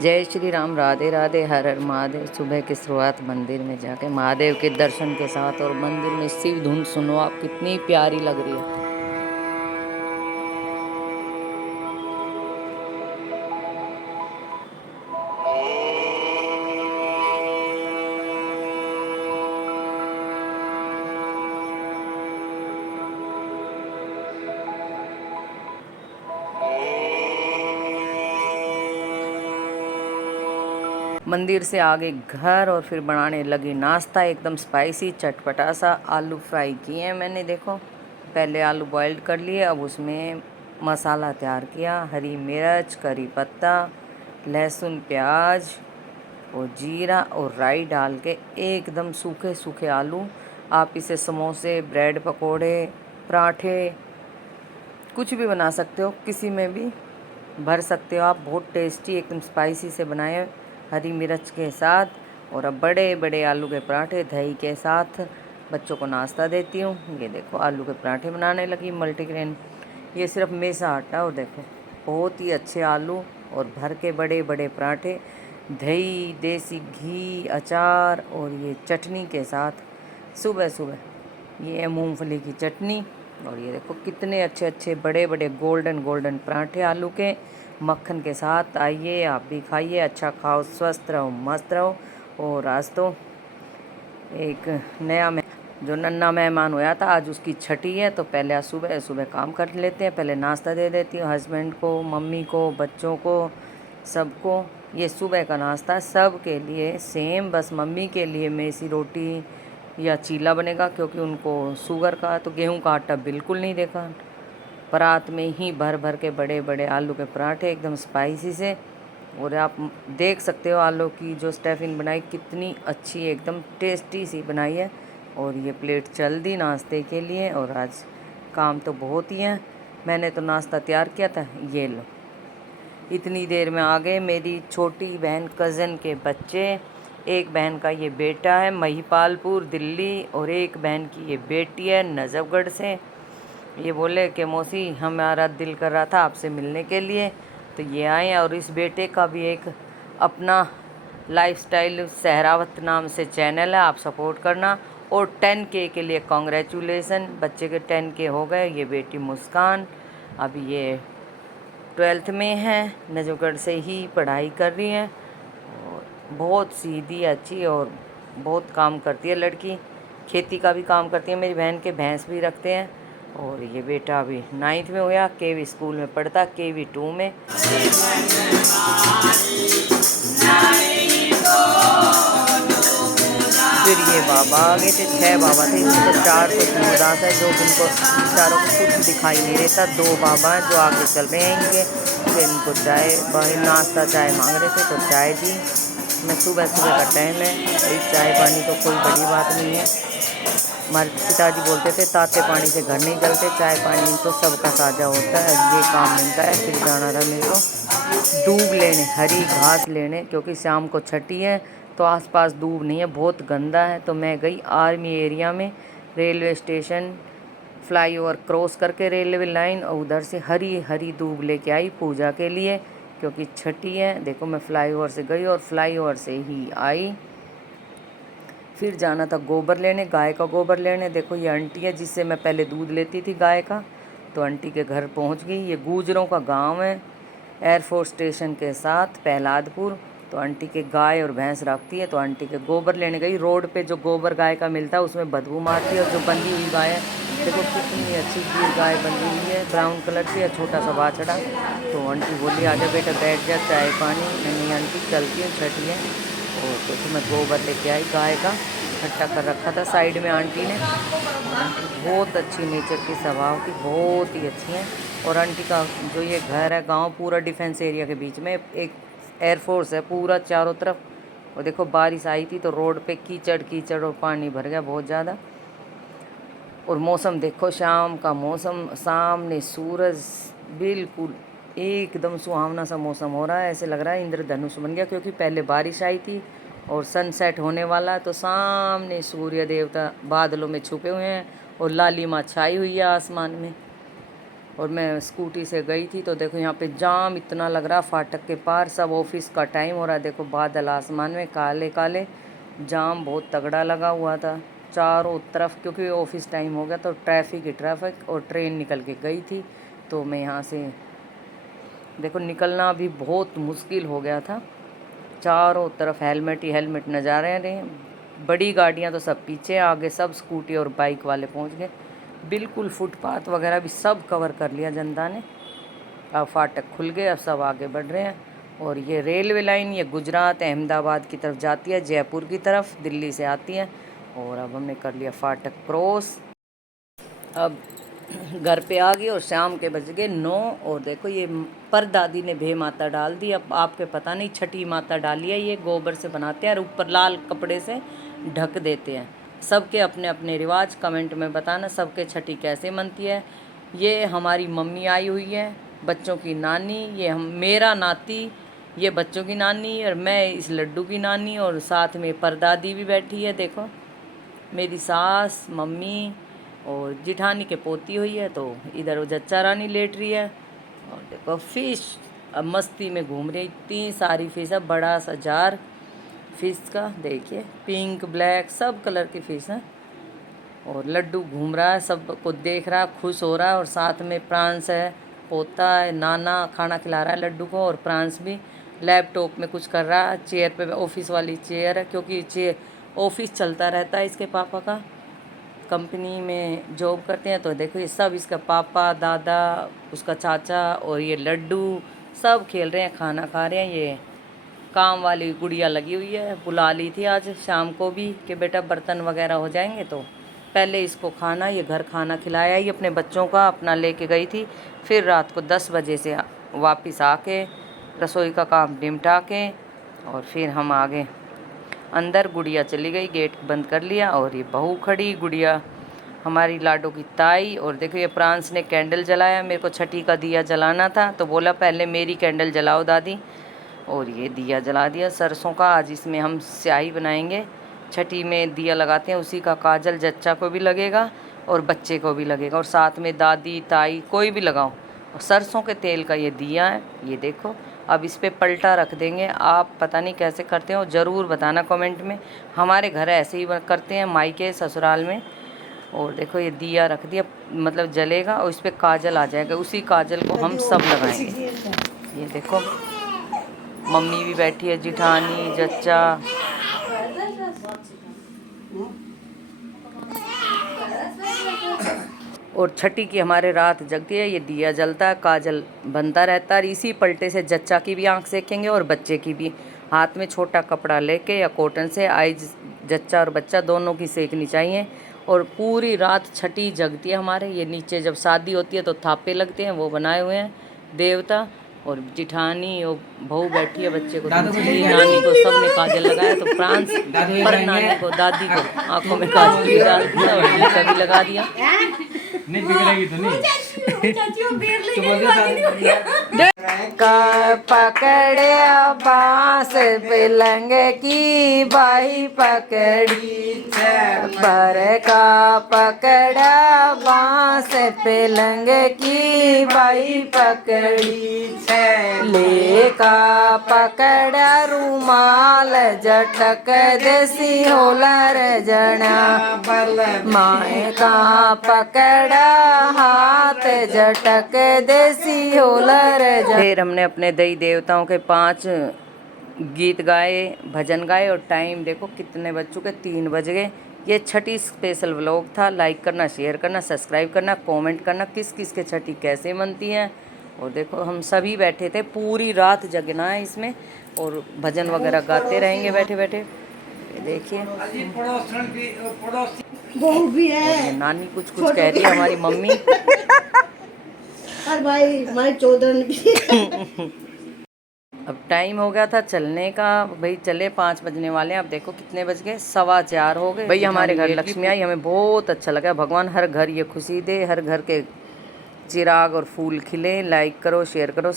जय श्री राम, राधे राधे, हर हर महादेव। सुबह की शुरुआत मंदिर में जाके महादेव के दर्शन के साथ और मंदिर में शिव धुन सुनो आप, कितनी प्यारी लग रही है। मंदिर से आगे घर और फिर बनाने लगी नाश्ता, एकदम स्पाइसी चटपटा सा। आलू फ्राई किए हैं मैंने, देखो पहले आलू बॉइल्ड कर लिए, अब उसमें मसाला तैयार किया। हरी मिर्च, करी पत्ता, लहसुन, प्याज और जीरा और राई डाल के एकदम सूखे सूखे आलू। आप इसे समोसे, ब्रेड पकोड़े, पराठे कुछ भी बना सकते हो, किसी में भी भर सकते हो आप। बहुत टेस्टी एकदम स्पाइसी से बनाए हरी मिर्च के साथ। और अब बड़े बड़े आलू के पराठे दही के साथ बच्चों को नाश्ता देती हूँ। ये देखो आलू के पराठे बनाने लगी मल्टीग्रेन, ये सिर्फ मेसा आटा। और देखो बहुत ही अच्छे आलू और भर के बड़े बड़े पराठे, दही, देसी घी, अचार और ये चटनी के साथ सुबह सुबह। ये है मूंगफली की चटनी। और ये देखो कितने अच्छे अच्छे बड़े बड़े गोल्डन गोल्डन पराठे आलू के मक्खन के साथ। आइए आप भी खाइए, अच्छा खाओ, स्वस्थ रहो, मस्त रहो। और आज तो एक नया जो नन्ना मेहमान होया था, आज उसकी छठी है, तो पहले आज सुबह सुबह काम कर लेते हैं। पहले नाश्ता दे देती हूँ हस्बैंड को, मम्मी को, बच्चों को, सबको। ये सुबह का नाश्ता सब के लिए सेम, बस मम्मी के लिए मेसी रोटी या चीला बनेगा, क्योंकि उनको शुगर का, तो गेहूं का आटा बिल्कुल नहीं देखा। परात में ही भर भर के बड़े बड़े आलू के पराठे एकदम स्पाइसी से। और आप देख सकते हो आलू की जो स्टफिंग बनाई, कितनी अच्छी एकदम टेस्टी सी बनाई है। और ये प्लेट चल दी नाश्ते के लिए। और आज काम तो बहुत ही है, मैंने तो नाश्ता तैयार किया था। ये लो, इतनी देर में आ गए मेरी छोटी बहन कज़न के बच्चे। एक बहन का ये बेटा है महिपालपुर दिल्ली, और एक बहन की ये बेटी है नजफगढ़ से। ये बोले कि मौसी हमारा दिल कर रहा था आपसे मिलने के लिए, तो ये आए। और इस बेटे का भी एक अपना लाइफस्टाइल सहरावत नाम से चैनल है, आप सपोर्ट करना। और 10K के लिए कॉन्ग्रेचुलेसन, बच्चे के 10K हो गए। ये बेटी मुस्कान अभी ये 12th में है, नजफगढ़ से ही पढ़ाई कर रही है। और बहुत सीधी, अच्छी और बहुत काम करती है लड़की। खेती का भी काम करती है मेरी बहन के, भैंस भी रखते हैं। और ये बेटा अभी 9th में हुआ, KV स्कूल में पढ़ता, KV 2 में। फिर ये बाबा आ गए थे, 6 बाबा थे, इसमें तो 4 तो उदास है, जो जिनको चारों को कुछ दिखाई नहीं देता। 2 बाबा हैं जो आगे चल रहे हैं इनके। फिर इनको चाय, नाश्ता चाय मांग रहे थे, तो चाय दी। मैं सुबह सुबह का टाइम है, इस चाय पानी तो कोई बड़ी बात नहीं है। हमारे पिताजी बोलते थे ताते पानी से घर नहीं जलते, चाय पानी तो सबका साझा होता है। ये काम मिलता है। फिर जाना था मेरे को दूब लेने, हरी घास लेने, क्योंकि शाम को छठी है तो आसपास दूब नहीं है, बहुत गंदा है। तो मैं गई आर्मी एरिया में, रेलवे स्टेशन, फ्लाईओवर क्रॉस करके रेलवे लाइन, और उधर से हरी हरी दूब लेके आई पूजा के लिए, क्योंकि छठी है। देखो मैं फ्लाईओवर से गई और फ्लाईओवर से ही आई। फिर जाना था गोबर लेने, गाय का गोबर लेने। देखो ये आंटी है जिससे मैं पहले दूध लेती थी गाय का, तो आंटी के घर पहुंच गई। ये गुजरों का गांव है, एयरफोर्स स्टेशन के साथ प्रहलादपुर। तो आंटी के गाय और भैंस रखती है, तो आंटी के गोबर लेने गई। रोड पे जो गोबर गाय का मिलता है उसमें बदबू मारती है। और जो बंधी हुई गाय है, देखो कितनी अच्छी गिर गाय बंधी हुई है, ब्राउन कलर की है, छोटा सा बाछड़ा। तो आंटी बोली आजा बेटा बैठ जा, चाय पानी। नहीं आंटी चलती है, छठी है। और तो मैं गोबर लेके आई गाय का, इकट्ठा कर रखा था साइड में आंटी ने। आंटी बहुत अच्छी नेचर की स्वभाव की, बहुत ही अच्छी हैं। और आंटी का जो ये घर है, गांव पूरा डिफेंस एरिया के बीच में, एक एयरफोर्स है पूरा चारों तरफ। और देखो बारिश आई थी तो रोड पे कीचड़ कीचड़ और पानी भर गया बहुत ज़्यादा। और मौसम देखो, शाम का मौसम, सामने सूरज, बिल्कुल एकदम सुहावना सा मौसम हो रहा है। ऐसे लग रहा है इंद्रधनुष बन गया, क्योंकि पहले बारिश आई थी और सनसेट होने वाला, तो सामने सूर्य देवता बादलों में छुपे हुए हैं और लालिमा छाई हुई है आसमान में। और मैं स्कूटी से गई थी तो देखो यहाँ पे जाम इतना लग रहा, फाटक के पार सब ऑफिस का टाइम हो रहा है। देखो बादल आसमान में काले काले, जाम बहुत तगड़ा लगा हुआ था चारों तरफ, क्योंकि ऑफिस टाइम हो गया तो ट्रैफिक ही ट्रैफिक, और ट्रेन निकल के गई थी तो मैं यहाँ से देखो निकलना भी बहुत मुश्किल हो गया था। चारों तरफ हेलमेट ही हेलमेट नज़र आ रहे हैं। बड़ी गाड़ियाँ तो सब पीछे, आगे सब स्कूटी और बाइक वाले पहुँच गए। बिल्कुल फुटपाथ वगैरह भी सब कवर कर लिया जनता ने। अब फाटक खुल गए, अब सब आगे बढ़ रहे हैं। और ये रेलवे लाइन ये गुजरात अहमदाबाद की तरफ जाती है, जयपुर की तरफ दिल्ली से आती है। और अब हमने कर लिया फाटक क्रॉस, अब घर पे आ गए और शाम के बज गए 9। और देखो ये परदादी ने भे माता डाल दी। अब आपके पता नहीं छठी माता डाली है, ये गोबर से बनाते हैं और ऊपर लाल कपड़े से ढक देते हैं। सबके अपने अपने रिवाज, कमेंट में बताना सबके छठी कैसे मनती है। ये हमारी मम्मी आई हुई है, बच्चों की नानी, ये हम मेरा नाती, ये बच्चों की नानी, और मैं इस लड्डू की नानी, और साथ में परदादी भी बैठी है। देखो मेरी सास, मम्मी और जिठानी के पोती हुई है, तो इधर वो जच्चा रानी लेट रही है। और देखो फिश अब मस्ती में घूम रही, इतनी सारी फिश है, बड़ा सा जार फिश का, देखिए पिंक ब्लैक सब कलर की फिश है। और लड्डू घूम रहा है, सबको देख रहा है, खुश हो रहा है। और साथ में प्रांस है, पोता है, नाना खाना खिला रहा है लड्डू को, और प्रांस भी लैपटॉप में कुछ कर रहा है। चेयर पे, ऑफिस वाली चेयर है, क्योंकि चेयर ऑफिस चलता रहता है इसके पापा का, कंपनी में जॉब करते हैं। तो देखो ये सब इसका पापा, दादा, उसका चाचा और ये लड्डू सब खेल रहे हैं, खाना खा रहे हैं। ये काम वाली गुड़िया लगी हुई है, बुला ली थी आज शाम को भी कि बेटा बर्तन वगैरह हो जाएंगे तो पहले इसको खाना, ये घर खाना खिलाया ही अपने बच्चों का, अपना लेके गई थी। फिर रात को 10 बजे से वापस आके रसोई का काम निपटा के और फिर हम आ गए अंदर। गुड़िया चली गई, गेट बंद कर लिया। और ये बहू खड़ी, गुड़िया हमारी लाडो की ताई। और देखो ये प्रांस ने कैंडल जलाया, मेरे को छठी का दिया जलाना था तो बोला पहले मेरी कैंडल जलाओ दादी, और ये दिया जला दिया सरसों का। आज इसमें हम स्याही बनाएंगे, छठी में दिया लगाते हैं उसी का काजल जच्चा को भी लगेगा और बच्चे को भी लगेगा, और साथ में दादी ताई कोई भी लगाओ। और सरसों के तेल का ये दिया है, ये देखो। अब इस पर पलटा रख देंगे, आप पता नहीं कैसे करते हो, ज़रूर बताना कमेंट में। हमारे घर ऐसे ही करते हैं मायके ससुराल में। और देखो ये दिया रख दिया, मतलब जलेगा और इस पर काजल आ जाएगा, उसी काजल को हम सब लगाएंगे। ये देखो मम्मी भी बैठी है, जिठानी, जच्चा। और छठी की हमारे रात जगती है, ये दिया जलता है, काजल बनता रहता है। इसी पलटे से जच्चा की भी आंख सेकेंगे और बच्चे की भी। हाथ में छोटा कपड़ा लेके या कॉटन से आइज जच्चा और बच्चा दोनों की सेकनी चाहिए। और पूरी रात छठी जगती है हमारे। ये नीचे जब शादी होती है तो थापे लगते हैं, वो बनाए हुए हैं देवता। और जिठानी और बहू बैठी है, बच्चे को नानी को सब ने काजल लगाया। तो प्रांस पर नानी को, दादी को आंखों में काजल भी डाल दिया और टीका भी लगा दिया। नहीं बिगड़ेगी तो नहीं का पकड़े बांस पिलंग की बाई पकड़ी, पर का पकड़ा बांस पिलंग की बाई पकड़ी, ले का पकड़ा रुमाल जटक देसी होलर जना, माए का पकड़ा हाथ जटक देसी होलर। फिर हमने अपने देवी देवताओं के 5 गीत गाए, भजन गाए। और टाइम देखो कितने बज चुके, 3 बज गए। ये छठी स्पेशल व्लॉग था। लाइक करना, शेयर करना, सब्सक्राइब करना, कमेंट करना किस किस के छठी कैसे मनती है। और देखो हम सभी बैठे थे, पूरी रात जगना है इसमें, और भजन वगैरह गाते रहेंगे बैठे बैठे। देखिए बहू भी है, नानी कुछ कुछ कह रही है हमारी मम्मी। और भाई हमारी चौधरी भी। अब टाइम हो गया था चलने का, भाई चले 5 बजने वाले हैं। अब देखो कितने बज गए, 4:15 हो गए। भाई हमारे घर लक्ष्मी आई, हमें बहुत अच्छा लगा। भगवान हर घर ये खुशी दे, हर घर के चिराग और फूल खिले। लाइक करो, शेयर करो।